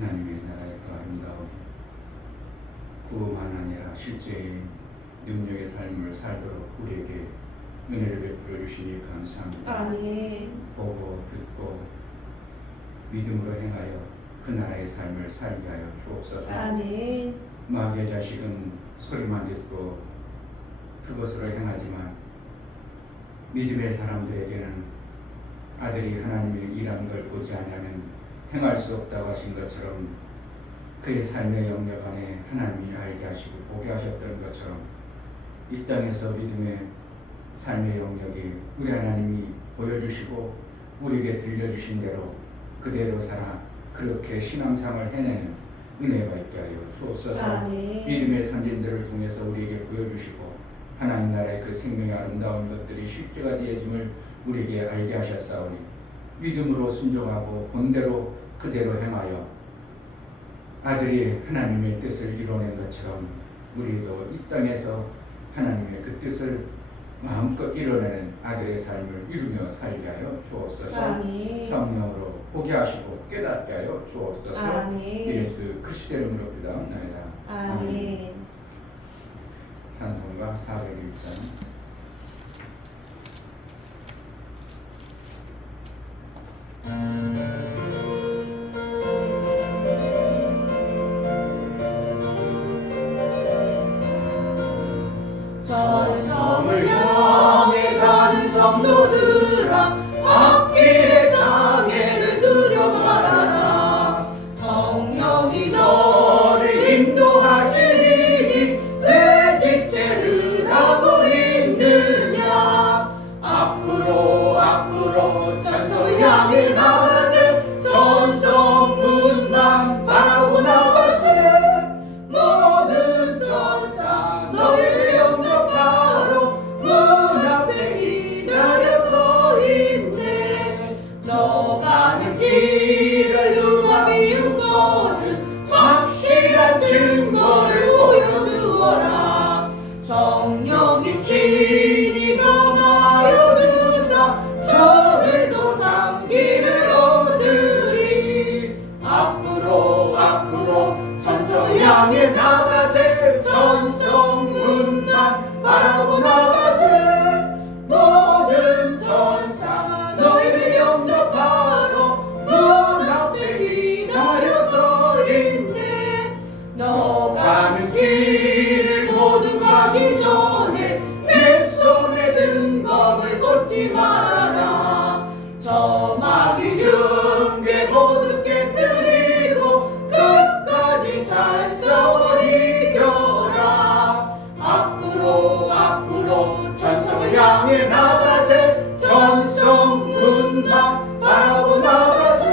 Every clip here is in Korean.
하나님의 나라의 그 아름다운 구호만 아니라 실제의 능력의 삶을 살도록 우리에게 은혜를 베풀어 주시니 감사합니다. 아멘. 보고 듣고 믿음으로 행하여 그 나라의 삶을 살게 하여 주옵소서. 아멘. 마귀의 자식은 소리만 듣고 그것으로 행하지만 믿음의 사람들에게는 아들이 하나님의 일하는 걸 보지 않으면 행할 수 없다고 하신 것처럼 그의 삶의 영역 안에 하나님이 알게 하시고 보게 하셨던 것처럼 이 땅에서 믿음의 삶의 영역이 우리 하나님이 보여주시고 우리에게 들려주신 대로 그대로 살아 그렇게 신앙생활을 해내는 은혜가 있게 하여 주옵소서. 아멘. 믿음의 선진들을 통해서 우리에게 보여주시고 하나님 나라의 그 생명의 아름다운 것들이 실제가 되어짐을 우리에게 알게 하셨사오니 믿음으로 순종하고 본대로 그대로 행하여 아들이 하나님의 뜻을 이뤄낸 것처럼 우리도 이 땅에서 하나님의 그 뜻을 마음껏 이뤄내는 아들의 삶을 이루며 살게 하여 주옵소서. 아멘. 성령으로 보게 하시고 깨닫게 하여 주옵소서. 아멘. 예수 그리스도의 이름으로 기도합니다. 아멘. 찬송가 401장. 전성을 향해 가는 성도들아, 앞길에 장애를 들여 말하라. 성령이 너를 인도하시니 왜 지체를 하고 있느냐. 앞으로 앞으로 전성을 향해 나가세. 전성문만 바라보고 나가세. 모든 천사 너희를 영접하러 문 앞에 기다려 서 있네. 너 가는 길을 누가 비웃거든 확실한 증거를 보여주어라. 성령이 친히 감화하여 주사 저들도 장기를 얻으리. 앞으로 앞으로 전성을 향해 나가세. 전성문만 바라보고 나가세. 모든 천사 너희를 영접하러 문 앞에 기다려 서 있네. 너 가는 길을 모두 가기 전에 내 손에 든 검을 꽂지 말아라. 저 마귀 흉계 모두 깨뜨리고 끝까지 잘 싸워 이겨라. 앞으로 앞으로 전성을 향해 나가세. 전성문만 바라보고 나가세.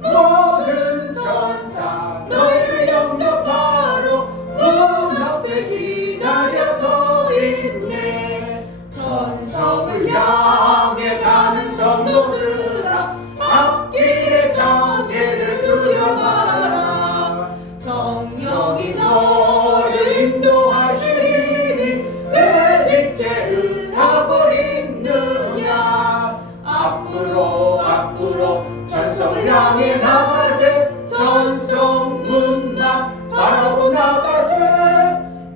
모든 천사 너희를 영접하러 문 앞에 기다려 서 있네. 전성을 향해 가는 성도들아, 앞길에 장애를 들여 말아라. 성령이 너를 인도하시리니 왜 지체를 하고 있느냐. 앞으로 앞으로 전성을 향해 나가세. 전성문만 바라보고 나가세.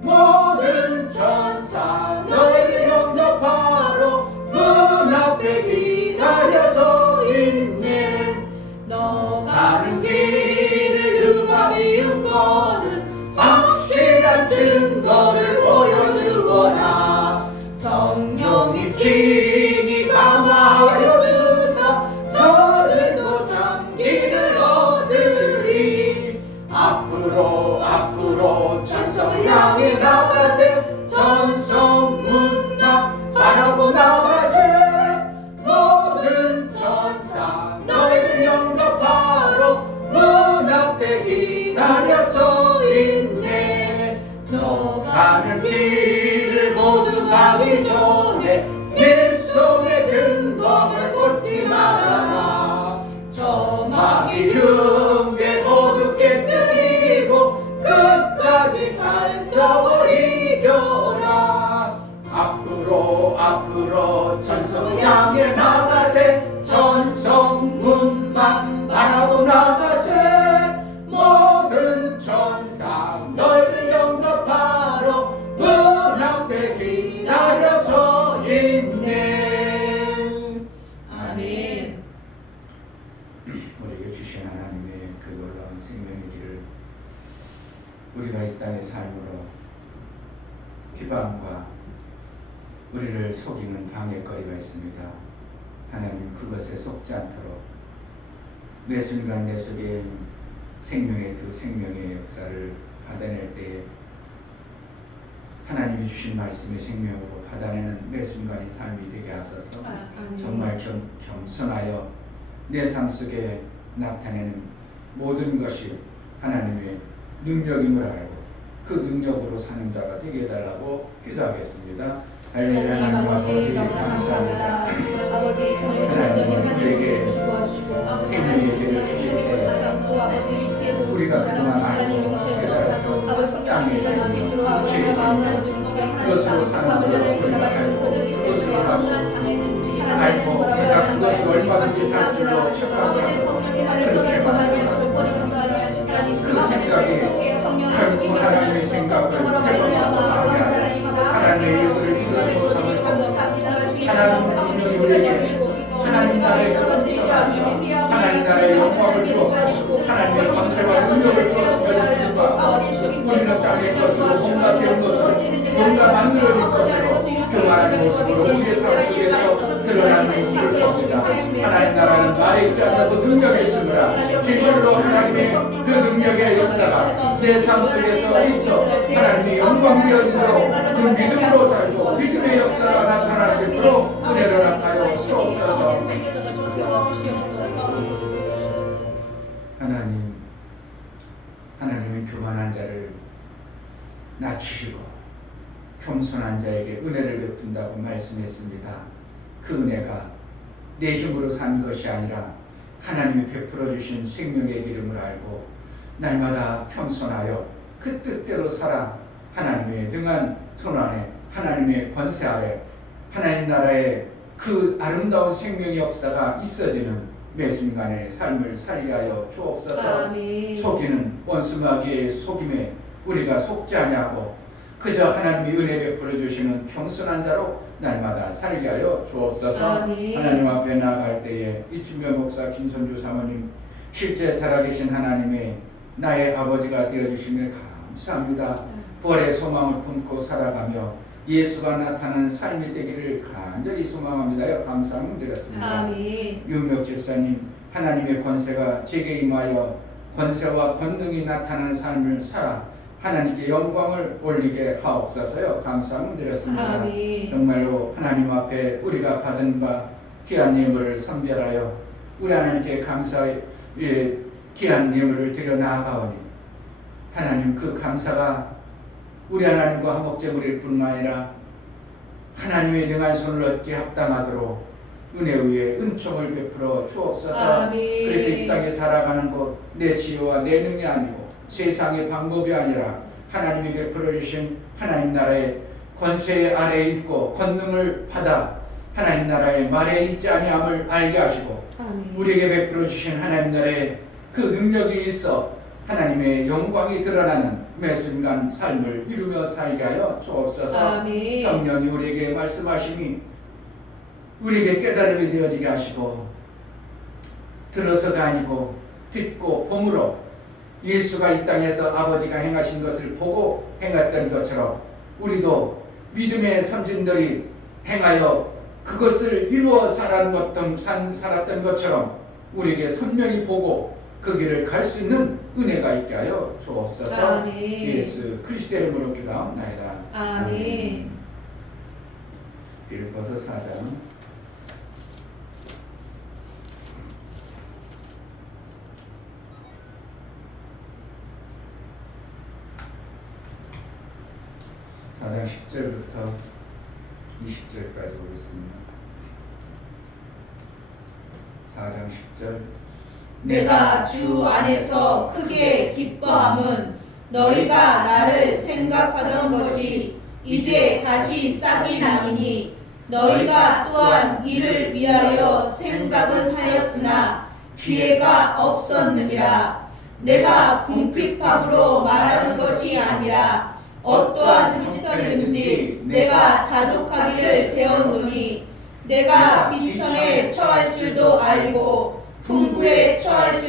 모든 천사 너희를 영접하러 문 앞에 기다려 서 있네. 너 가는 길을 누가 비웃거든 확실한 증거를 보여주거라. 성령이 친히 감화하여 주사 저들도 장기를 얻으리. 앞으로 앞으로 전성을 향해 나가세. 전성문만 바라고 나가세. 모든 천사 너희를 영접하러 문 앞에 기다려 서 있네. 너 가는 길을 모두 가기 전에 네 손에 든 검을 꽂지 말아라. 저 마귀 흉계 모두 깨뜨리고 끝까지 잘 싸워 이겨라. 앞으로 앞으로 전성을 향해 나가세. 전성문만 바라고 나가세. 우리에게 주신 하나님의 그 놀라운 생명의 길을 우리가 이 땅의 삶으로 비방과 우리를 속이는 방해거리가 있습니다. 하나님 그것에 속지 않도록 매 순간 내 속에 생명의 그 생명의 역사를 받아낼 때에 하나님이 주신 말씀의 생명으로 받아내는 매 순간의 삶이 되게 하소서. 정말 겸손하여 내 삶 속에 나타내는 모든 것이 하나님의 능력임을 알고 그 능력으로 사는 자가 되게 해달라고 기도하겠습니다. 할렐루야. 하나님 아버지 감사합니다. 아버지 저를 하나님 온전히 우리에게 도와주시고 생명의 길을 주실 때 우리가 그동안 알고 깨달았던 아버지 땅의 성령으로 아버지의 마음을 움직여 그것으로 사는 자로 그것으로 알고 내가 그것을 얼마든지 살 줄로 착각하고 그렇게 만들어놨습니다. 그 생각이 결국 하나님의 생각을 해석하고 하나님의 이유를 이루어진 것을 하나님 성령이 우리에게 하나님 나라의 그것을 하나님 나라의 영광을 주었고 하나님의 권세와 능력을 주었음에도 불구하고 우리는 땅의 것으로 뭔가 된 것으로 뭔가 만들어진 것으로 교만한 모습으로 우리의 삶 속에서 드러나는 모습을 봅니다. 하나님 나라는 말에 있지 않아도 능력이 있으므라 진실로 하나님의 그 능력의 역사가 내 삶 속에서 있어 하나님의 영광 되어지도록 그 믿음으로 살고 믿음의 역사가 나타날 수 있도록 은혜를 나타여 주옵소서. 하나님은 교만한 자를 낮추시고 겸손한 자에게 은혜를 베푼다고 말씀했습니다. 그 은혜가 내 힘으로 산 것이 아니라 하나님이 베풀어 주신 생명의 기름을 알고 날마다 겸손하여 그 뜻대로 살아 하나님의 능한 손 안에 하나님의 권세 아래 하나님 나라의 그 아름다운 생명의 역사가 있어지는 매 순간의 삶을 살게 하여 주옵소서. 속이는 원수마귀의 속임에 우리가 속지 아니하고 그저 하나님이 은혜 베풀어 주시는 겸손한 자로 날마다 살게 하여 주옵소서. 하나님 앞에 나아갈 때에 이춘배 목사 김선주 사모님 실제 살아계신 하나님의 나의 아버지가 되어주심에 감사합니다. 부활의 소망을 품고 살아가며 예수가 나타나는 삶이 되기를 간절히 소망합니다. 감사함을 드렸습니다. 유명 집사님 하나님의 권세가 제게 임하여 권세와 권능이 나타나는 삶을 살아 하나님께 영광을 올리게 하옵소서요. 감사함을 드렸습니다. 정말로 하나님 앞에 우리가 받은 바 귀한 예물을 선별하여 우리 하나님께 감사의 귀한 예물을 드려 나아가오니 하나님 그 감사가 우리 하나님과 화목제물일 뿐만 아니라 하나님의 능한 손을 얻게 합당하도록 은혜 위에 은총을 베풀어 주옵소서. 그래서 이 땅에 살아가는 것 내 지혜와 내 능이 아니고 세상의 방법이 아니라 하나님이 베풀어 주신 하나님 나라의 권세 아래에 있고 권능을 받아 하나님 나라의 말에 있지 아니함을 알게 하시고 우리에게 베풀어 주신 하나님 나라의 그 능력이 있어 하나님의 영광이 드러나는 매 순간 삶을 이루며 살게 하여 주옵소서. 성령이 우리에게 말씀하심이 우리에게 깨달음이 되어지게 하시고 들어서가 아니고 듣고 봄으로 예수가 이 땅에서 아버지가 행하신 것을 보고 행했던 것처럼 우리도 믿음의 선진들이 행하여 그것을 이루어 살았던 것처럼 우리에게 선명히 보고 그 길을 갈 수 있는 은혜가 있게 하여 주옵소서. 예수 그리스도의 이름으로 기도하옵나이다. 아멘. 빌립보서 4장 10절부터 20절까지 보겠습니다. 4장 10절 내가 주 안에서 크게 기뻐함은 너희가 나를 생각하던 것이 이제 다시 싹이 나이니 너희가 또한 이를 위하여 생각은 하였으나 기회가 없었느니라. 내가 궁핍함으로 말하는 것이 아니라 어떠한 형편이든지 내가 자족하기를 배웠노니 내가 빈천에 처할 줄도 알고 풍부에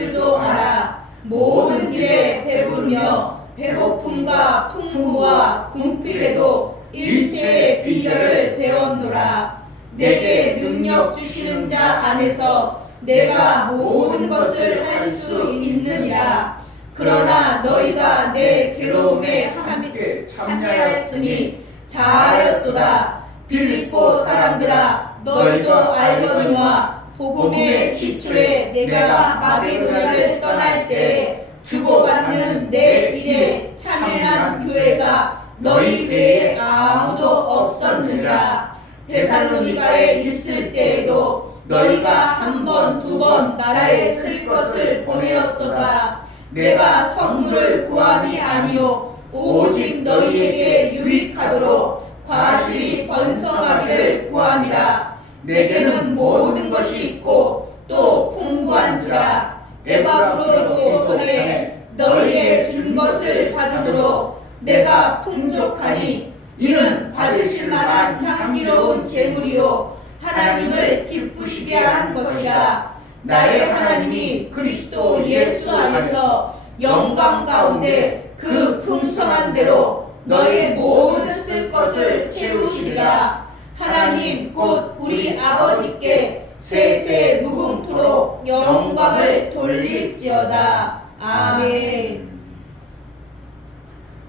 것들도 알아. 모든 일에 배부르며 배고픔과 풍부와 궁핍에도 일체의 비결을 배웠노라. 내게 능력 주시는 자 안에서 내가 모든 것을 할 수 있느니라. 그러나 너희가 내 괴로움에 함께 참여하였으니 잘하였도다. 빌립보 사람들아, 너희도 알거니와 복음의 시초에 내가 마게도냐를 떠날 때 주고받는 내 일에 참여한 교회가 너희 외에 아무도 없었느니라. 데살로니가에 있을 때에도 너희가 한 번, 두 번 나라에 쓸 것을 보내었도다. 내가 선물을 구함이 아니요 오직 너희에게 유익하도록 과실이 번성하기를 구함이라. 내게는 모든 것이 있고 또 풍부한지라. 에바브로로 보내 너희의 준 것을 받음으로 내가 풍족하니 이는 받으실 만한 향기로운 제물이요 하나님을 기쁘시게 한 것이라. 나의 하나님이 그리스도 예수 안에서 영광 가운데 그 풍성한 대로 너의 모든 쓸 것을 채우시리라. 하나님 곧 우리 아버지께 세세 무궁토록 영광을 돌릴지어다. 아멘.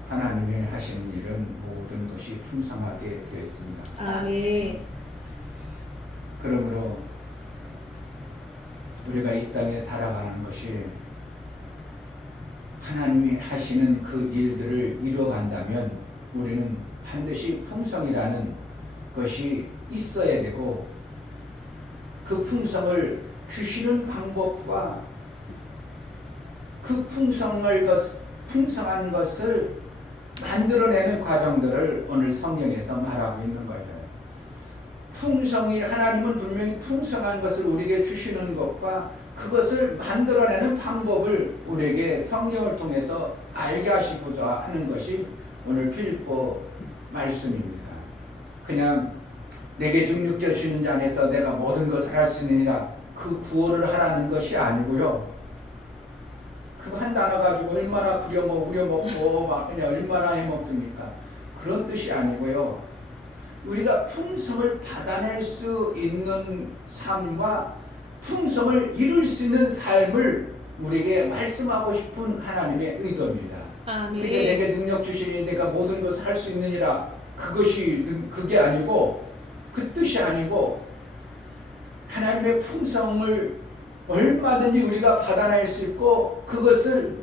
하나님의 하시는 일은 모든 것이 풍성하게 되었습니다. 아멘. 그러므로 우리가 이 땅에 살아가는 것이 하나님이 하시는 그 일들을 이뤄간다면 우리는 반드시 풍성이라는 것이 있어야 되고, 그 풍성을 주시는 방법과 그 풍성한 것을 만들어내는 과정들을 오늘 성경에서 말하고 있는 거예요. 하나님은 분명히 풍성한 것을 우리에게 주시는 것과 그것을 만들어내는 방법을 우리에게 성경을 통해서 알게 하시고자 하는 것이 오늘 빌립보 말씀입니다. 그냥 내게 능력 주시는 자 안에서 내가 모든 것을 할 수 있느니라, 그 구호를 하라는 것이 아니고요. 그거 한 단어 가지고 얼마나 부려먹고 막 그냥 얼마나 해먹습니까? 그런 뜻이 아니고요. 우리가 풍성을 받아낼 수 있는 삶과 풍성을 이룰 수 있는 삶을 우리에게 말씀하고 싶은 하나님의 의도입니다. 아멘. 그러니까 내게 능력 주시니 내가 모든 것을 할 수 있느니라, 그게 아니고, 그 뜻이 아니고, 하나님의 풍성을 얼마든지 우리가 받아낼 수 있고 그것을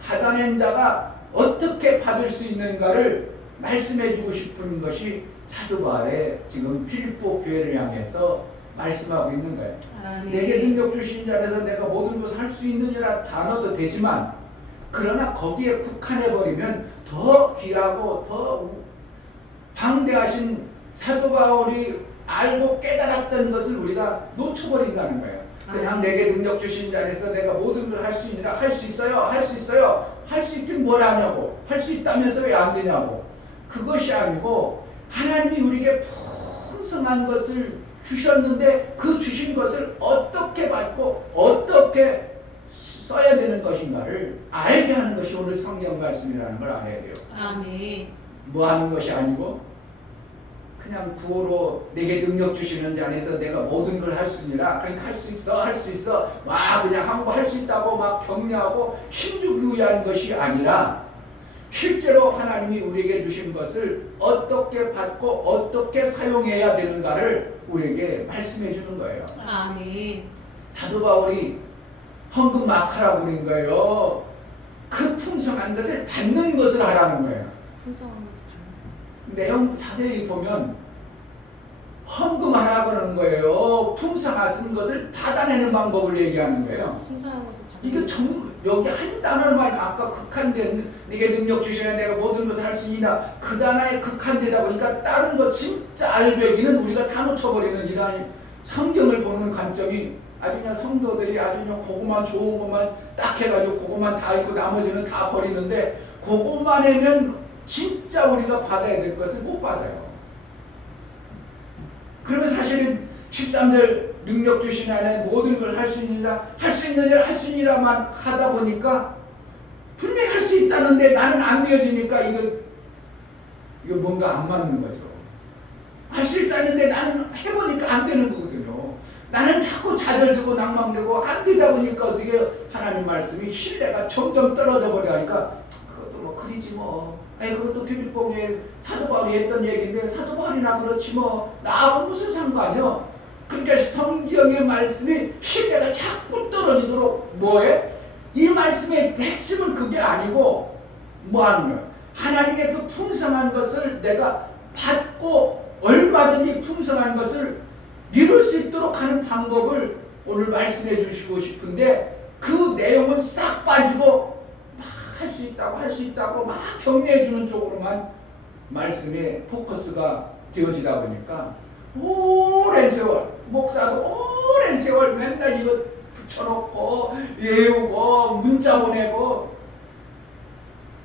받아낸 자가 어떻게 받을 수 있는가를 말씀해 주고 싶은 것이 사도 바울의 지금 빌립보 교회를 향해서 말씀하고 있는 거예요. 아멘. 내게 능력 주신 자에서 내가 모든 것을 할 수 있느니라 단어도 되지만, 그러나 거기에 국한해 버리면 더 귀하고 더 방대하신 사도 바울이 알고 깨달았던 것을 우리가 놓쳐버린다는 거예요. 그냥 내게 능력 주신 자에서 내가 모든 걸 할 수 있느라, 할 수 있어요, 할 수 있어요, 할 수 있긴 뭘 하냐고, 할 수 있다면서 왜 안 되냐고. 그것이 아니고 하나님이 우리에게 풍성한 것을 주셨는데 그 주신 것을 어떻게 받고 어떻게 써야 되는 것인가를 알게 하는 것이 오늘 성경 말씀이라는 걸 알아야 돼요. 아멘. 뭐 하는 것이 아니고 그냥 구호로 내게 능력 주시는 자 안에서 내가 모든 걸 할 수 있느라, 그러니까 할 수 있어 와 그냥 하고 할 수 있다고 막 격려하고 힘주기 위한 것이 아니라, 실제로 하나님이 우리에게 주신 것을 어떻게 받고 어떻게 사용해야 되는가를 우리에게 말씀해 주는 거예요. 아멘. 사도 바울이 헌금 막 하라고 그런 거예요. 그 풍성한 것을 받는 것을 하라는 거예요. 풍성한 것을 내용 자세히 보면 헌금하라 그러는 거예요. 풍성한 것을 받아내는 방법을 얘기하는 거예요. 풍성한 것을 이거 여기 한 단어만, 아까 극한된 내게 능력 주시는 내가 모든 것을 할 수 있냐, 그 단어에 극한되다 보니까 다른 거 진짜 알배기는 우리가 다 놓쳐버리는 이러한 성경을 보는 관점이, 아주 그냥 성도들이 아주 그냥 그것만 좋은 것만 딱 해가지고 그것만 다 읽고 나머지는 다 버리는데, 그것만 하면 진짜 우리가 받아야 될 것을 못 받아요. 그러면 사실은 13절 능력 주신 안에 모든 걸 할 수 있느냐, 할 수 있느냐, 할 수 있느냐만 하다 보니까 분명히 할 수 있다는데 나는 안 되어지니까 이거 뭔가 안 맞는 거죠. 할 수 있다는데 나는 해보니까 안 되는 거거든요. 나는 자꾸 좌절되고 낭망되고 안 되다 보니까 어떻게 하나님 말씀이 신뢰가 점점 떨어져 버려니까 그것도 뭐 그리지 뭐. 아니 그것도 빌립보에 사도 바울이 했던 얘기인데 사도 바울이나 그렇지 뭐 나하고 무슨 상관이요. 그러니까 성경의 말씀이 신뢰가 자꾸 떨어지도록 뭐해? 이 말씀의 핵심은 그게 아니고 뭐 하는 거야? 하나님의 그 풍성한 것을 내가 받고 얼마든지 풍성한 것을 이룰 수 있도록 하는 방법을 오늘 말씀해 주시고 싶은데 그 내용은 싹 빠지고 막 할 수 있다고 막 격려해 주는 쪽으로만 말씀의 포커스가 되어지다 보니까 오랜 세월 목사도 오랜 세월 맨날 이거 붙여놓고 외우고 문자 보내고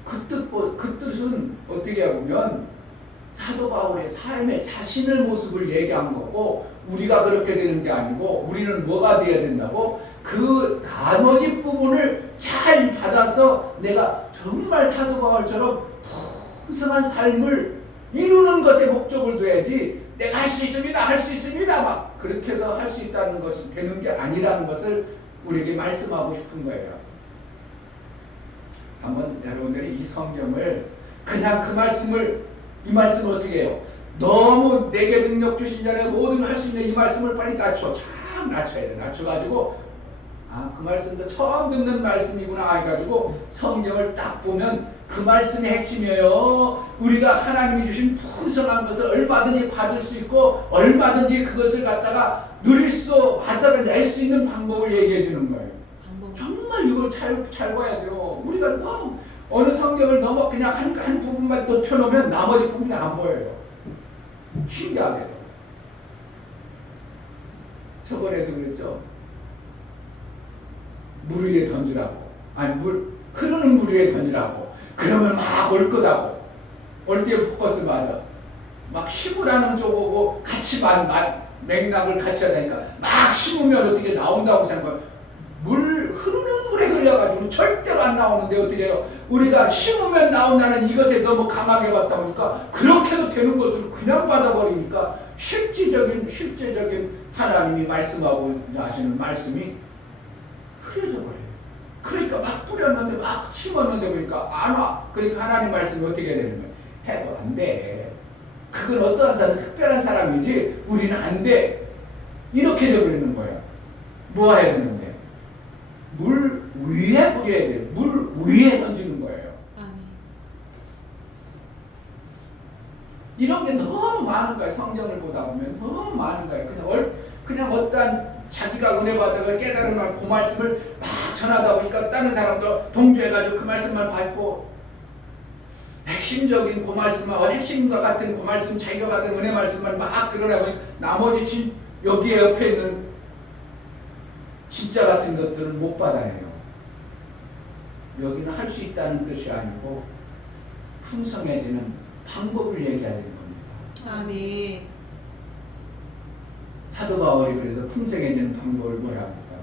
그 뜻은 어떻게 보면 사도 바울의 삶의 자신의 모습을 얘기한 거고 우리가 그렇게 되는 게 아니고 우리는 뭐가 되어야 된다고 그 나머지 부분을 잘 받아서 내가 정말 사도 바울처럼 풍성한 삶을 이루는 것에 목적을 둬야지 내가 할 수 있습니다 막 그렇게 해서 할 수 있다는 것이 되는 게 아니라는 것을 우리에게 말씀하고 싶은 거예요. 한번 여러분들이 이 성경을 그냥 이 말씀을 어떻게 해요? 너무 내게 능력 주신 자에 모든 걸 할 수 있는 이 말씀을 빨리 낮춰야 돼. 낮춰가지고 그 말씀도 처음 듣는 말씀이구나 해가지고 성경을 딱 보면 그 말씀의 핵심이에요. 우리가 하나님이 주신 풍성한 것을 얼마든지 받을 수 있고 얼마든지 그것을 갖다가 누릴 수 받아낼 수 있는 방법을 얘기해 주는 거예요. 정말 이걸 잘 봐야 돼요. 우리가 너무 어느 성경을 너무 그냥 한 부분만 높여놓으면 나머지 부분이 안 보여요. 신기하게도. 저번에도 그랬죠. 물 위에 던지라고. 흐르는 물 위에 던지라고. 그러면 막 올 거다고. 올 때에 포커스 맞아. 막 심으라는 쪽하고 같이 맥락을 같이 하다니까 막 심으면 어떻게 나온다고 생각해요. 흐르는 물에 흘려가지고 절대로 안 나오는데 어떻게 해요? 우리가 심으면 나온다는 이것에 너무 강하게 받다 보니까 그렇게도 되는 것을 그냥 받아버리니까 실제적인 하나님이 말씀하고 하시는 말씀이 흐려져 버려요. 그러니까 막 뿌렸는데 막 심었는데 보니까 안 와. 그러니까 하나님 말씀이 어떻게 되는 거예요? 해도 안 돼. 그건 어떠한 사람, 특별한 사람이지 우리는 안 돼. 이렇게 되어버리는 거예요. 뭐 해야 되는데? 물 위에 뿌려야 돼요. 물 위에 던지는 거예요. 이런 게 너무 많은 거예요. 성경을 보다 보면 너무 많은 거예요. 그냥 어떠한 자기가 은혜 받아서 깨달은 말, 그 말씀을 막 전하다 보니까 다른 사람도 동조해가지고 그 말씀만 받고 핵심적인 그 말씀만, 핵심과 같은 그 말씀, 자기가 받은 은혜 말씀만 막 들으라 보니 나머지 여기에 옆에 있는 진짜 같은 것들은 못 받아내요. 여기는 할 수 있다는 뜻이 아니고 풍성해지는 방법을 얘기하는 겁니다. 아멘. 사도 바울이 그래서 풍성해지는 방법을 뭐라 합니까?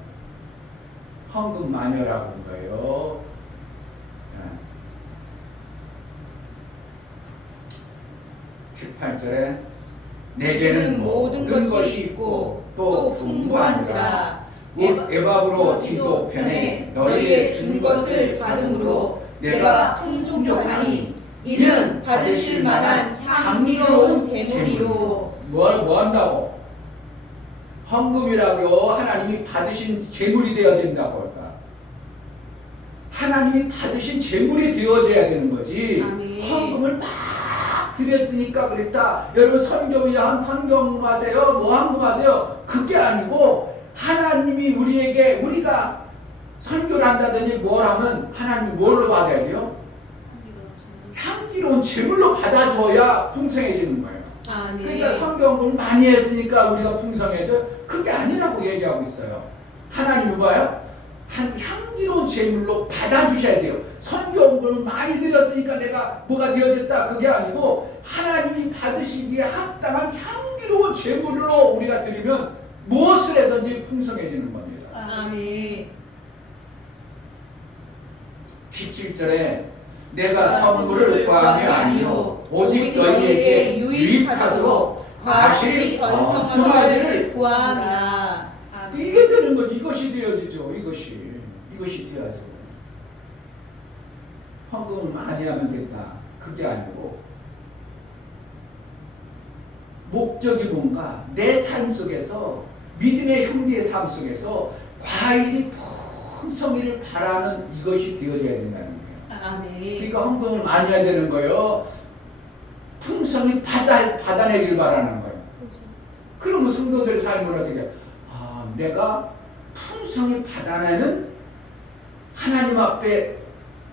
헌금 마녀라고 하는 거예요. 18절에 내게는 모든 것이 있고 또 풍부한지라 에바브로 디도 편에 너희의 준 것을 받음으로 내가 풍족하니 이는 받으실 만한 향기로운 제물이요. 뭐 한다고? 헌금이라고 하나님이 받으신 제물이 되어진다고 할까? 하나님이 받으신 제물이 되어져야 되는 거지. 아멘. 헌금을 막 드렸으니까 그랬다. 여러분 선경하세요? 뭐 헌금하세요? 그게 아니고 하나님이 우리가 선교를 한다더니 뭘 하면 하나님이 뭘로 받아야 돼요? 향기로운 제물로 받아줘야 풍성해지는 거예요. 아멘. 그러니까 성경을 많이 했으니까 우리가 풍성해져? 그게 아니라고 얘기하고 있어요. 하나님이 뭐예요? 향기로운 제물로 받아주셔야 돼요. 성경을 많이 드렸으니까 내가 뭐가 되어졌다 그게 아니고 하나님이 받으시기에 합당한 향기로운 제물로 우리가 드리면 무엇을 해든지 풍성해지는 겁니다. 아멘. 17절에 내가 선물을 구함이 아니요 오직 너희에게 유익하도록 과실이 번성하기를 구함이라. 이게 되는 거지. 이것이 되어지죠. 이것이 되어져. 헌금을 많이 하면 된다. 그게 아니고 목적이 뭔가 내 삶 속에서 믿음의 형제의 삶 속에서 과일이 풍성히를 바라는 이것이 되어져야 된다는 거예요. 아멘. 그러니까 헌금을 많이 해야 되는 거예요. 풍성히 받아내길 바라는 거예요. 그러면 성도들의 삶을 어떻게 해요? 내가 풍성히 받아내는 하나님 앞에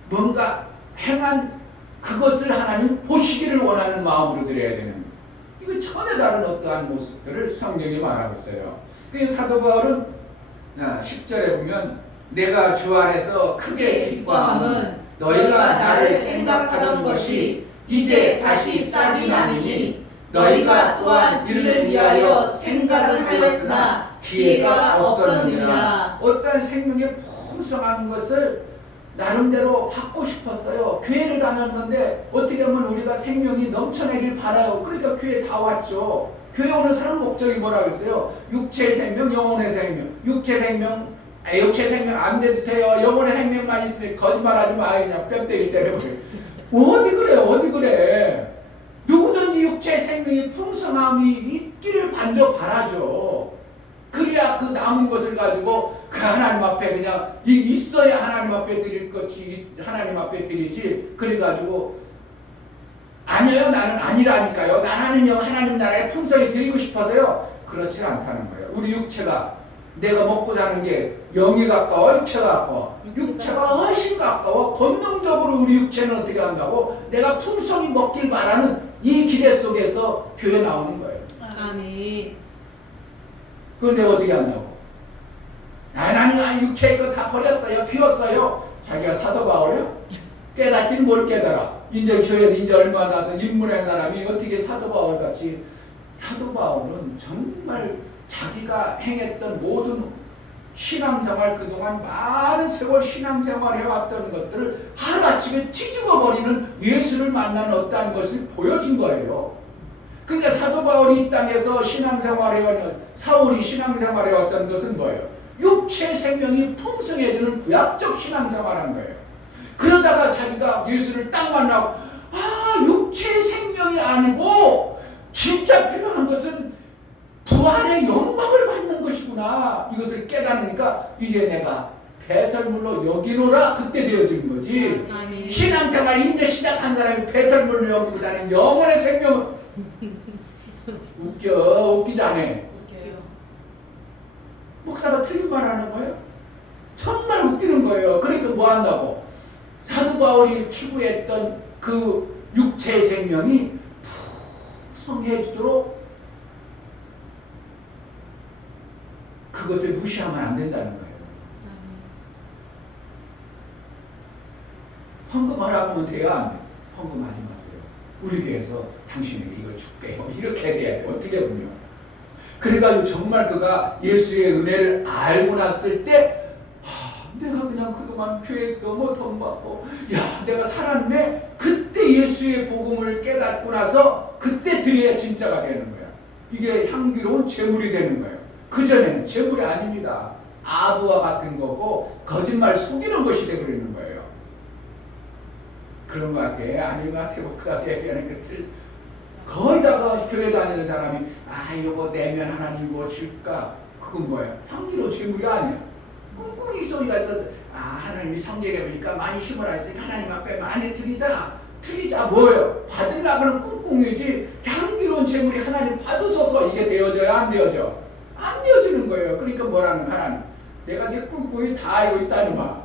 뭔가 행한 그것을 하나님 보시기를 원하는 마음으로 드려야 되는 거예요. 이거 전혀 다른 어떠한 모습들을 성경이 말하고 있어요. 그래서 사도 바울은 10절에 보면 내가 주 안에서 크게 기뻐함은 너희가 나를 생각하던 것이 이제 다시 싹이 나느니 너희가 또한 이를 위하여 생각은 하였으나 기회가 없었느니라. 어떠한 생명의 풍성한 것을 나름대로 받고 싶었어요. 교회를 다녔는데 어떻게 보면 우리가 생명이 넘쳐나길 바라요. 그러니까 교회 다 왔죠. 교회 오는 사람 목적이 뭐라고 했어요? 육체의 생명, 영혼의 생명. 육체 생명 안 돼도 돼요. 영혼의 생명만 있으면 거짓말하지 마. 그냥 뼈대기 때려버려요. 어디 그래. 누구든지 육체의 생명이 풍성함이 있기를 반적 바라죠. 그래야 그 남은 것을 가지고 그 하나님 앞에 그냥 있어야 하나님 앞에 드릴 것이 하나님 앞에 드리지. 그래가지고 아니요 나는 아니라니까요. 나는 하나님 나라에 풍성히 드리고 싶어서요. 그렇지 않다는 거예요. 우리 육체가 내가 먹고 사는 게 영이 가까워 육체가 가까워. 육체가 훨씬 가까워. 본능적으로 우리 육체는 어떻게 한다고? 내가 풍성히 먹길 바라는 이 기대 속에서 교회 나오는 거예요. 아멘. 그런데 어떻게 한다고? 나는 육체의 거 다 버렸어요. 비웠어요. 자기가 사도 바울이요? 깨닫긴 뭘 깨달아? 이제 교회에 이제 얼마 나서 입문한 사람이 어떻게 사도 바울 같이. 사도 바울은 정말 자기가 행했던 모든 신앙생활 그동안 많은 세월 신앙생활 해왔던 것들을 하루아침에 뒤집어버리는 예수를 만나는 어떠한 것을 보여준 거예요. 그러니까 사도 바울이 이 땅에서 신앙생활해왔던 사울이 신앙생활해왔던 것은 뭐예요? 육체 생명이 풍성해지는 구약적 신앙생활한 거예요. 그러다가 자기가 예수를 딱 만나고 육체 생명이 아니고 진짜 필요한 것은 부활의 영광을 받는 것이구나. 이것을 깨달으니까 이제 내가 배설물로 여기노라. 그때 되어진 거지. 아멘. 신앙생활 이제 시작한 사람이 배설물로 여기보다는 영혼의 생명을 웃기지 않아. 웃겨요. 목사가 틀린 말 하는 거예요? 정말 웃기는 거예요. 그러니까 뭐 한다고? 사도 바울이 추구했던 그 육체의 생명이 풍성해지도록 그것을 무시하면 안 된다는 거예요. 헌금하라고 하면 돼요? 안 돼요? 헌금하지 마세요. 우리 교회에서 당신에게 이걸 줄게요. 이렇게 돼야 돼. 어떻게 보면. 그래가지고 정말 그가 예수의 은혜를 알고 났을 때 내가 그냥 그동안 교회에서 뭐 돈 받고 내가 살았네. 그때 예수의 복음을 깨닫고 나서 그때 드려야 진짜가 되는 거야. 이게 향기로운 재물이 되는 거예요. 그전에는 재물이 아닙니다. 아부와 같은 거고 거짓말 속이는 것이 되어버리는 거예요. 그런 것 같아. 아닌 것 같아. 목사가 얘기하는 것들 거의 다가 교회 다니는 사람이 이거 내면 하나님 뭐 줄까? 그건 뭐야? 향기로운 재물이 아니야. 꿍꿍이 소리가 있어도 하나님이 성경에 보니까 많이 힘을 하시니까 하나님 앞에 많이 드리자 뭐예요? 받으려면 꿍꿍이지. 향기로운 재물이 하나님 받으소서. 이게 되어져야 안 되어져? 안 되어지는 거예요. 그러니까 뭐라는 하나님 내가 네 꿍꿍이 다 알고 있다는 말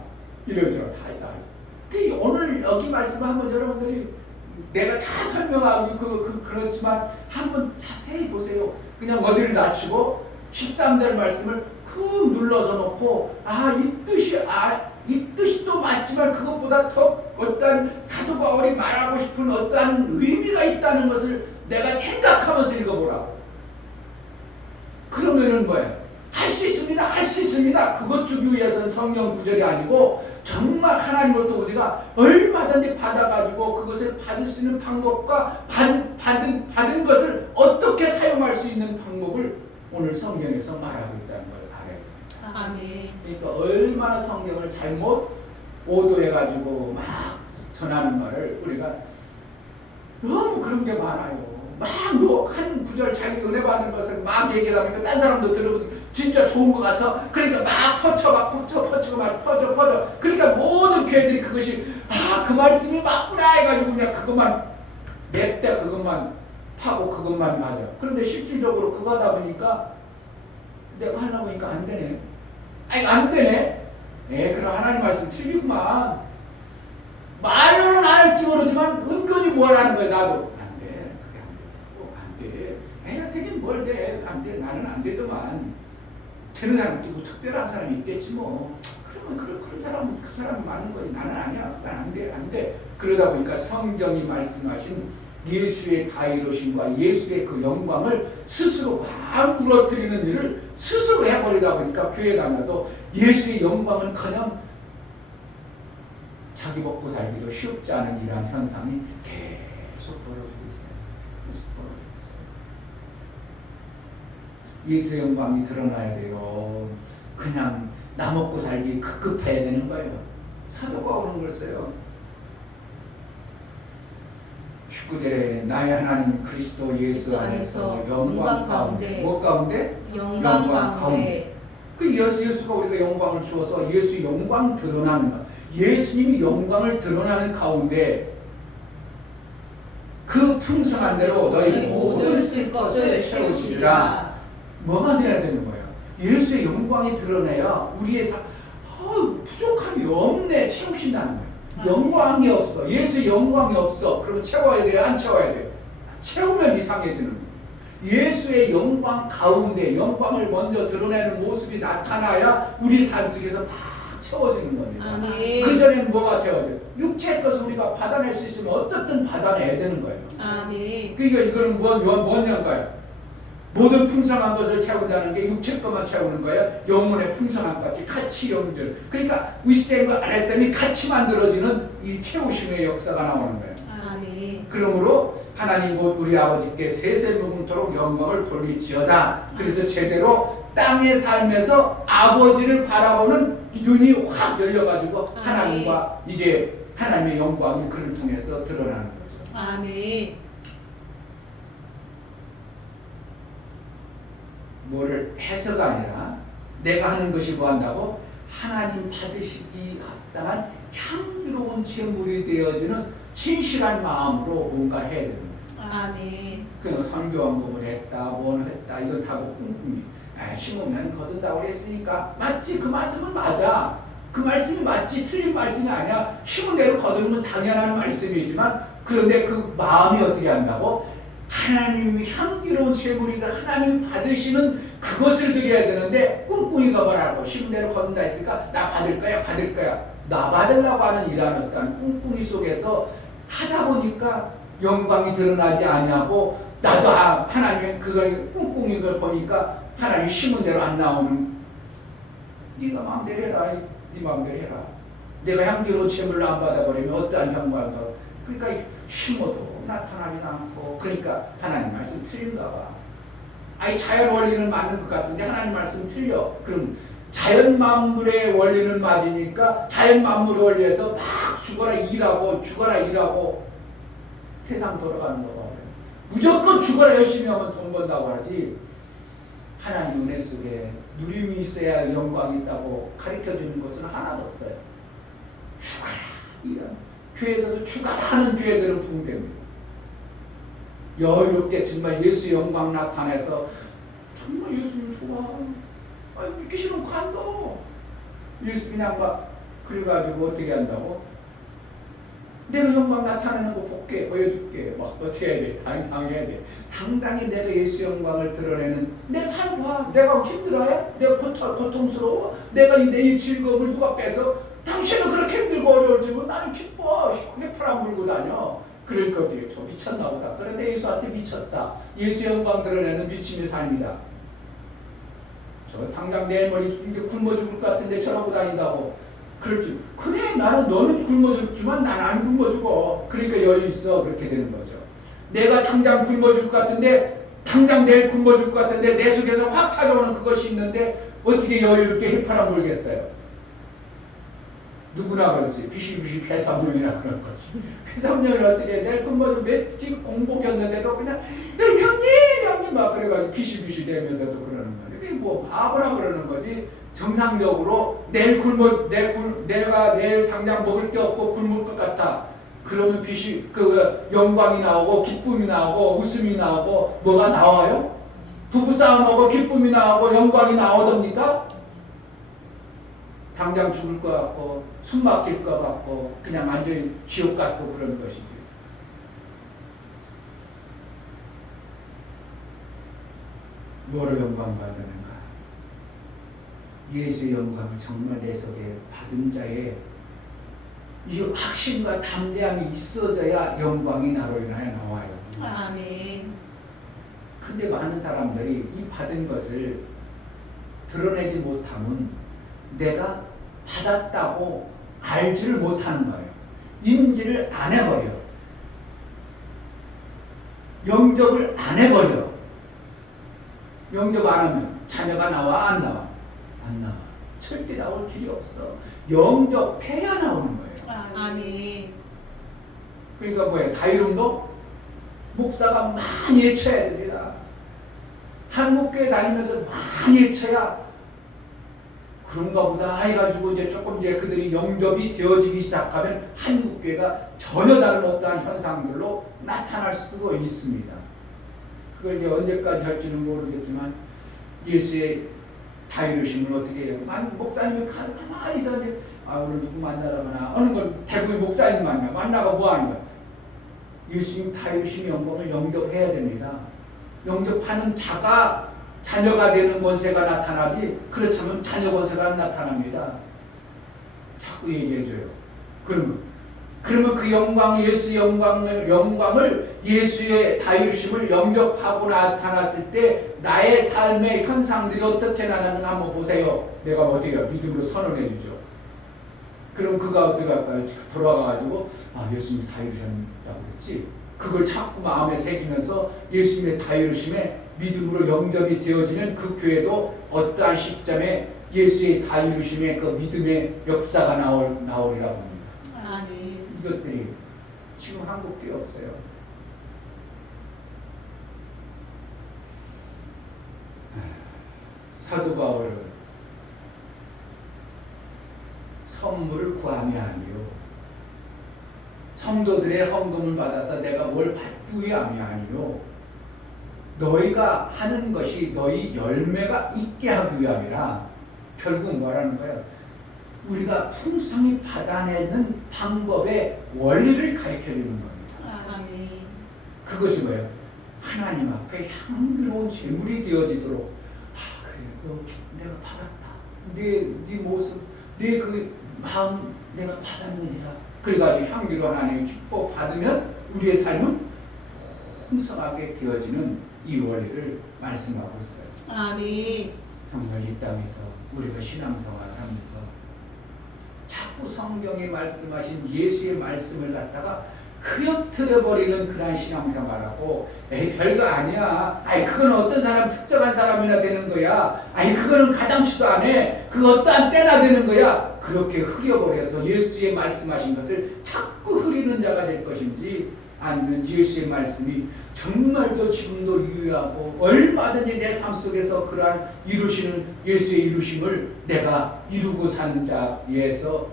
이러죠. 다 알고. 오늘 여기 말씀 한번 여러분들이 내가 다 설명하고 그렇지만 한번 자세히 보세요. 그냥 어디를 낮추고 13절 말씀을 쿵 눌러서 놓고 이 뜻이 또 맞지만 그것보다 더 어떠한 사도 바울이 말하고 싶은 어떠한 의미가 있다는 것을 내가 생각하면서 읽어보라고. 그러면은 뭐예요? 있습니다. 할 수 있습니다. 그것 주기 위해서는 성경 구절이 아니고 정말 하나님으로부터 우리가 얼마든지 받아가지고 그것을 받을 수 있는 방법과 받은 것을 어떻게 사용할 수 있는 방법을 오늘 성경에서 말하고 있다는 걸 알아야 돼요. 아멘. 그러니까 얼마나 성경을 잘못 오도해가지고 막 전하는 말을 우리가 너무 그런 게 많아요. 막 한 구절 자기 은혜 받은 것을 막 얘기하다 보니까 딴 사람도 들으면 진짜 좋은 것 같아. 그러니까 막 퍼져. 그러니까 모든 교회들이 그것이 그 말씀이 맞구나 해가지고 그냥 그것만 냅대 그것만 파고 그것만 하자. 그런데 실질적으로 그거 하다 보니까 내가 하려고 보니까 안 되네. 안 되네. 그럼 하나님 말씀 틀리구만. 말로는 안 할지 모르지만 은근히 뭘 하는 거야 나도. 안 돼. 그게 안 돼. 애가 되긴 뭘 돼. 안 돼. 나는 안 되더만. 되는 사람도 뭐 특별한 사람이 있겠지 뭐. 그러면 그런 사람은 그 사람이 많은 거지. 나는 아니야. 그건 안 돼. 안 돼. 그러다 보니까 성경이 말씀하신 예수의 다 이루심과 예수의 그 영광을 스스로 막 무너뜨리는 일을 스스로 해버리다 보니까 교회 가면도 예수의 영광은커녕 자기 먹고 살기도 쉽지 않은 이러한 현상이 계속 벌어지고 있어요. 계속 벌어지고 있어요. 예수의 영광이 드러나야 돼요. 그냥 나 먹고 살기 급급해야 되는 거예요. 사도가 오는 걸 써요. 19절에 나의 하나님 그리스도 예수 안에서 영광 가운데 무엇 가운데? 영광 가운데. 그 예수가 우리가 영광을 주어서 예수 영광 드러나는 것. 예수님이 영광을 드러나는 가운데 그 풍성한 대로 너희 모든 쓸 것을 채우시리라. 뭐가 되어야 되는 거예요? 예수의 영광이 드러나야 우리의 부족함이 없네 채우신다는 거예요. 영광이 없어. 예수의 영광이 없어. 그러면 채워야 돼요? 안 채워야 돼요? 채우면 이상해지는 거예요. 예수의 영광 가운데 영광을 먼저 드러내는 모습이 나타나야 우리 삶 속에서 막 채워지는 겁니다. 아멘. 그전에는 뭐가 채워져요? 육체의 것을 우리가 받아낼 수 있으면 어떻든 받아내야 되는 거예요. 아멘. 그러니까 이거는 뭐냐고요? 모든 풍성한 것을 채운다는 게 육체 것만 채우는 거예요. 영혼의 풍성한 것이 같이 연결. 그러니까 윗셈과 아랫셈이 같이 만들어지는 이 채우심의 역사가 나오는 거예요. 아멘. 그러므로 하나님 곧 우리 아버지께 세세무궁토록 영광을 돌릴지어다. 그래서 제대로 땅의 삶에서 아버지를 바라보는 눈이 확 열려가지고 하나님과 이제 하나님의 영광이 그를 통해서 드러나는 거죠. 아멘. 뭐를 해서가 아니라 내가 하는 것이 뭐한다고? 하나님 받으시기 합당한 향기로운 제물이 되어지는 진실한 마음으로 뭔가 해야 되는 거예요. 아멘. 그냥 선교원금을 했다, 뭘 했다, 이거 다 꿍꿍이. 심으면 거둔다고 그랬으니까 맞지? 그 말씀은 맞아. 그 말씀이 맞지? 틀린 말씀이 아니야. 심은 대로 거두면 당연한 말씀이지만 그런데 그 마음이 어떻게 한다고? 하나님 향기로운 제물이가 하나님 받으시는 그것을 드려야 되는데 꿍꿍이가 뭐라고 심은 대로 거둔다 했으니까 나 받을 거야. 나 받으려고 하는 이러한 어떤 꿍꿍이 속에서 하다 보니까 영광이 드러나지 아니하고 나도 하나님의 그걸 꿍꿍이 걸 보니까 하나님 심은 대로 안 나오는. 네가 마음대로 해라. 네 마음대로 해라. 내가 향기로운 제물을 안 받아버리면 어떠한 영광을 더. 그러니까 심어도 나타나지 않고. 그러니까 하나님 말씀 틀린가 봐. 자연 원리는 맞는 것 같은데 하나님 말씀 틀려. 그럼 자연 만물의 원리는 맞으니까 자연 만물의 원리에서 막 죽어라 일하고 세상 돌아가는 거 봐요. 무조건 죽어라 열심히 하면 돈 번다고 하지. 하나님 은혜 속에 누림이 있어야 영광이 있다고 가르쳐주는 것은 하나도 없어요. 죽어라 이런 교회에서도 죽어라 하는 교회들은 붕괴입니다. 여유롭게 정말 예수 영광 나타내서 정말 예수님 좋아. 믿기 싫으면 관둬. 예수 그냥 막 그래가지고 어떻게 한다고? 내가 영광 나타내는 거 볼게, 보여줄게. 막 어떻게 해야 돼? 당당해야 돼. 당당히 내가 예수 영광을 드러내는 내 삶 봐. 내가 힘들어요? 내가 고통스러워? 내가 내 즐거움을 누가 뺏어? 당신은 그렇게 힘들고 어려울지만 나는 기뻐. 회파람 불고 다녀. 그럴 것 같아요. 저 미쳤나 보다. 그런데 예수한테 미쳤다. 예수 영광 드러내는 미침의 삶이다. 저 당장 내일 머리 이제 굶어 죽을 것 같은데 저러고 다닌다고. 그렇지. 그래 나는 너는 굶어 죽지만 나는 안 굶어 죽어. 그러니까 여유 있어. 그렇게 되는 거죠. 내가 당장 굶어 죽을 것 같은데 당장 내일 굶어 죽을 것 같은데 내 속에서 확 찾아오는 그것이 있는데 어떻게 여유롭게 해파람 불겠어요? 누구나 그렇지. 비실비실 폐삼령이라 그런 거지. 폐삼령이 어떻게 내일 굶어 죽 지금 공복이었는데도 그냥 형님 막 그래가지고 비실비실 대면서도 그러는 거지. 그게 뭐 바보라 그러는 거지. 정상적으로 내가 내일 당장 먹을 게 없고 굶을 것 같다. 그러면 영광이 나오고 기쁨이 나오고 웃음이 나오고 뭐가 나와요? 부부싸움하고 기쁨이 나오고 영광이 나오답니까? 당장 죽을 것 같고 숨 막힐 것 같고 그냥 완전히 지옥 같고 그런 것이지. 뭐로 영광 받느는가? 예수의 영광을 정말 내 속에 받은 자의 이 확신과 담대함이 있어져야 영광이 나로 인하여 나와요. 아멘. 근데 많은 사람들이 이 받은 것을 드러내지 못하면 내가 받았다고 알지를 못하는 거예요. 인지를 안 해버려. 영접을 안 해버려. 영접 안 하면 자녀가 나와 안 나와? 안 나와. 절대 나올 길이 없어. 영접해야 나오는 거예요. 아멘. 그러니까 뭐예요? 다이름도 목사가 많이 외쳐야 됩니다. 한국교회 다니면서 많이 외쳐야 그런가 보다 해가지고 이제 조금 이제 그들이 영접이 되어지기 시작하면 한국교회가 전혀 다른 어떠한 현상들로 나타날 수도 있습니다. 그걸 이제 언제까지 할지는 모르겠지만 예수의 다이르심을 어떻게 해요? 목사님이 가만히 있어 이제 오늘 누구 만나러 가나 어느 걸 대부분 목사님 만나가 뭐 하는 거야? 예수님 다이르심 영광을 영접해야 됩니다. 영접하는 자가 자녀가 되는 권세가 나타나지 그렇다면 자녀 권세가 안 나타납니다. 자꾸 얘기해줘요. 그러면 그 영광, 예수의 영광을 예수의 다이르심을 영접하고 나타났을 때 나의 삶의 현상들이 어떻게 나타나는가 한번 보세요. 내가 어떻게 해요? 믿음으로 선언해 주죠. 그럼 그가 어떻게 할까요? 돌아가가지고 예수님이 다이르셨다고 그랬지. 그걸 자꾸 마음에 새기면서 예수님의 다이르심에 믿음으로 영접이 되어지는 그 교회도 어떠한 시점에 예수의 다이르심의 그 믿음의 역사가 나오리라고 합니다. 아멘. 이것들이 지금 한국교회 없어요. 사도 바울은 선물을 구함이 아니요 성도들의 헌금을 받아서 내가 뭘 받기 위함이 아니요 너희가 하는 것이 너희 열매가 있게 하기 위함이라. 결국 뭐라는 거예요? 우리가 풍성히 받아내는 방법의 원리를 가르쳐주는 겁니다. 아멘. 그것이 뭐예요? 하나님 앞에 향기로운 제물이 되어지도록 그래 너 내가 받았다. 네 모습 내 그 마음 내가 받았느니라. 그래가지고 향기로 하나님의 기뻐 받으면 우리의 삶은 풍성하게 되어지는 이 원리를 말씀하고 있어요. 아멘. 정말 이 땅에서 우리가 신앙생활을 하면서 자꾸 성경에 말씀하신 예수의 말씀을 갖다가 흐려뜨려버리는 그런 신앙생활하고 별거 아니야. 그건 어떤 사람 특정한 사람이나 되는 거야. 그거는 가당치도 않아. 그 어떠한 때나 되는 거야. 그렇게 흐려버려서 예수의 말씀하신 것을 자꾸 흐리는 자가 될 것인지 아니면 예수의 말씀이 정말도 지금도 유효하고 얼마든지 내 삶 속에서 그러한 이루시는 예수의 이루심을 내가 이루고 사는 자에서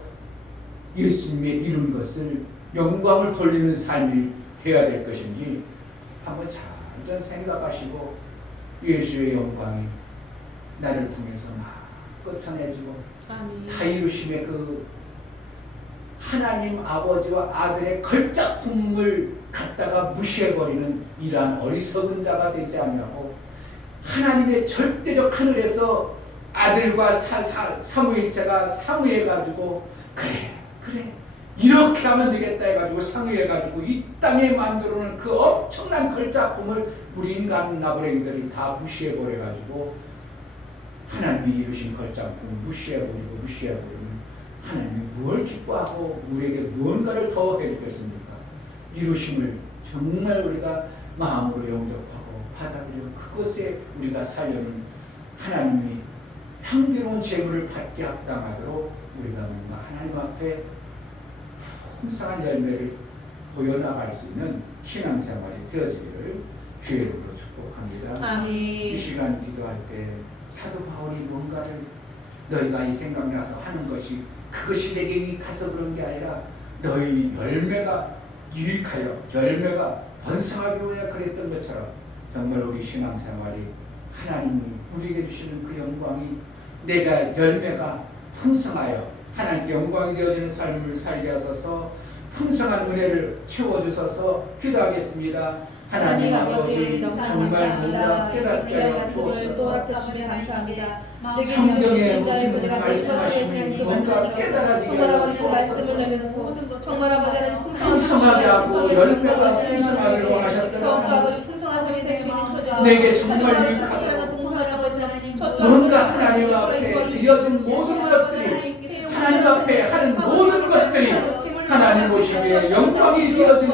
예수님의 이룬 것을 영광을 돌리는 삶이 되어야 될 것인지 한번 잘 생각하시고 예수의 영광이 나를 통해서 막 뻗쳐내주고 다이루심의 그 하나님 아버지와 아들의 걸작품을 갖다가 무시해버리는 이러한 어리석은 자가 되지 아니하고 하나님의 절대적 하늘에서 아들과 사무일체가 상의해가지고 그래 이렇게 하면 되겠다 해가지고 상의해가지고 이 땅에 만들어놓은 그 엄청난 걸작품을 우리 인간 나부랭이들이 다 무시해버려가지고 하나님이 이루신 걸작품 무시해버리면 하나님이 무엇을 기뻐하고 우리에게 무언가를 더 해주겠습니까? 이루심을 정말 우리가 마음으로 영접하고 받아들여 그것에 우리가 살려는 하나님이 향기로운 재물을 받게 합당하도록 우리가 뭔가 하나님 앞에 풍성한 열매를 보여나갈 수 있는 신앙생활이 되어지기를 주의 이름으로 축복합니다. 아멘. 이 시간 기도할 때 사도 바울이 뭔가를 너희가 이 생각 나서 하는 것이 그것이 내게 유익해서 그런 게 아니라 너희 열매가 유익하여 열매가 번성하기 위해 그랬던 것처럼 정말 우리 신앙생활이 하나님이 우리에게 주시는 그 영광이 내가 열매가 풍성하여 하나님께 영광이 되어지는 삶을 살게 하소서. 풍성한 은혜를 채워주셔서 기도하겠습니다. 하나님 아버지 정말 뭔가 깨닫게 하소서. 감사합니다. 성경에 무슨 말씀하시니 뭔가 깨달아지게 하소서. 정말 아버지는 풍성하게 하고 열매가 풍성하기를 원하셨던 하나님, 내게 정말 유익하고 뭔가 하나님 앞에 드려진 모든 것들이 하나님 앞에 하는 모든 것들이 하나님 보시기에 영광이 되어지는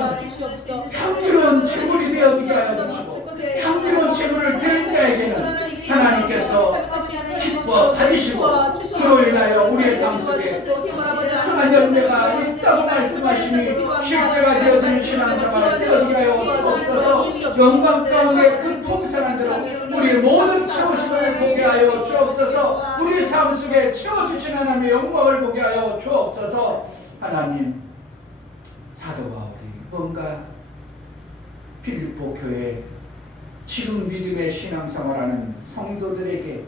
향기로운 재물이 되어지게 하여 주시고 향기로운 재물을 드린 자에게는 하나님께서 기뻐 받으시고 그로 인하여 우리의 삶 속에 선한 열매가 있다고 말씀하시니 실제가 되어지는 신앙생활을 되어지게 하여 주옵소서. 영광 가운데 그 풍성한 대로 우리의 모든 채우심을 보게 하여 주옵소서. 우리 삶 속에 채워주신 하나님의 영광을 보게 하여 주옵소서. 하나님, 사도 바울이 뭔가 필리포 교회 지금 믿음의 신앙생활하는 성도들에게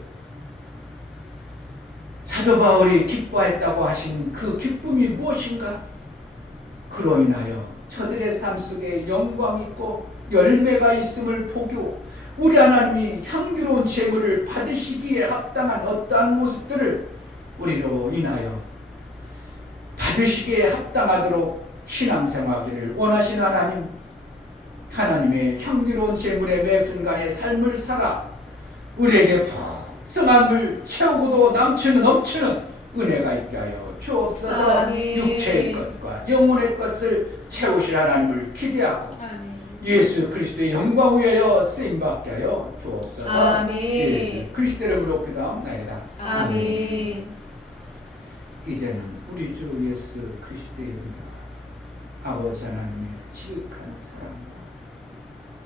사도 바울이 기뻐했다고 하신 그 기쁨이 무엇인가? 그로 인하여 저들의 삶 속에 영광 있고 열매가 있음을 보고 우리 하나님이 향기로운 재물을 받으시기에 합당한 어떠한 모습들을 우리로 인하여 받으시기에 합당하도록 신앙생활을 원하신 하나님, 하나님의 향기로운 재물의 매 순간의 삶을 살아 우리에게 풍성함을 채우고도 넘치는 은혜가 있게 하여 주옵소서. 육체의 것과 영혼의 것을 채우실 하나님을 기대하고 예수 그리스도의 영광 위하여 쓰임받게 하여 주옵소서. 아멘. 예수 그리스도의 이름으로 기도합나이다. 아멘. 이제는 우리 주 예수 그리스도의 이름으로 아버지 하나님의 지극한 사랑과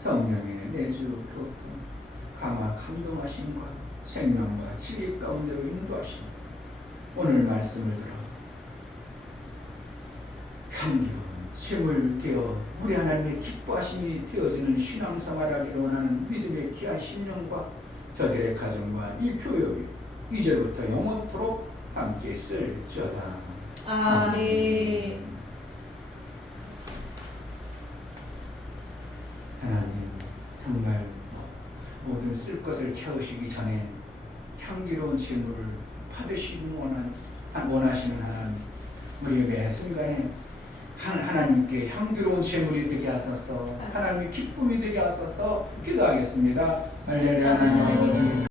성령의 내주 교통 감화 감동하심과 생명과 진리 가운데로 인도하심 오늘 말씀을 들어 향기로운 힘을 되어 우리 하나님의 기뻐하심이 되어지는 신앙생활하기를 원하는 믿음의 귀한 심령과 저들의 가정과 이 교회의 이제부터 영원토록 함께 쓸지어다. 아멘. 하나님 정말 모든 쓸 것을 채우시기 전에 향기로운 재물을 받으시기 원하시는 하나님, 우리 매 순간에 하나님께 향기로운 재물이 되게 하소서. 하나님의 기쁨이 되게 하소서. 기도하겠습니다. 할렐루야. 하나님 아버지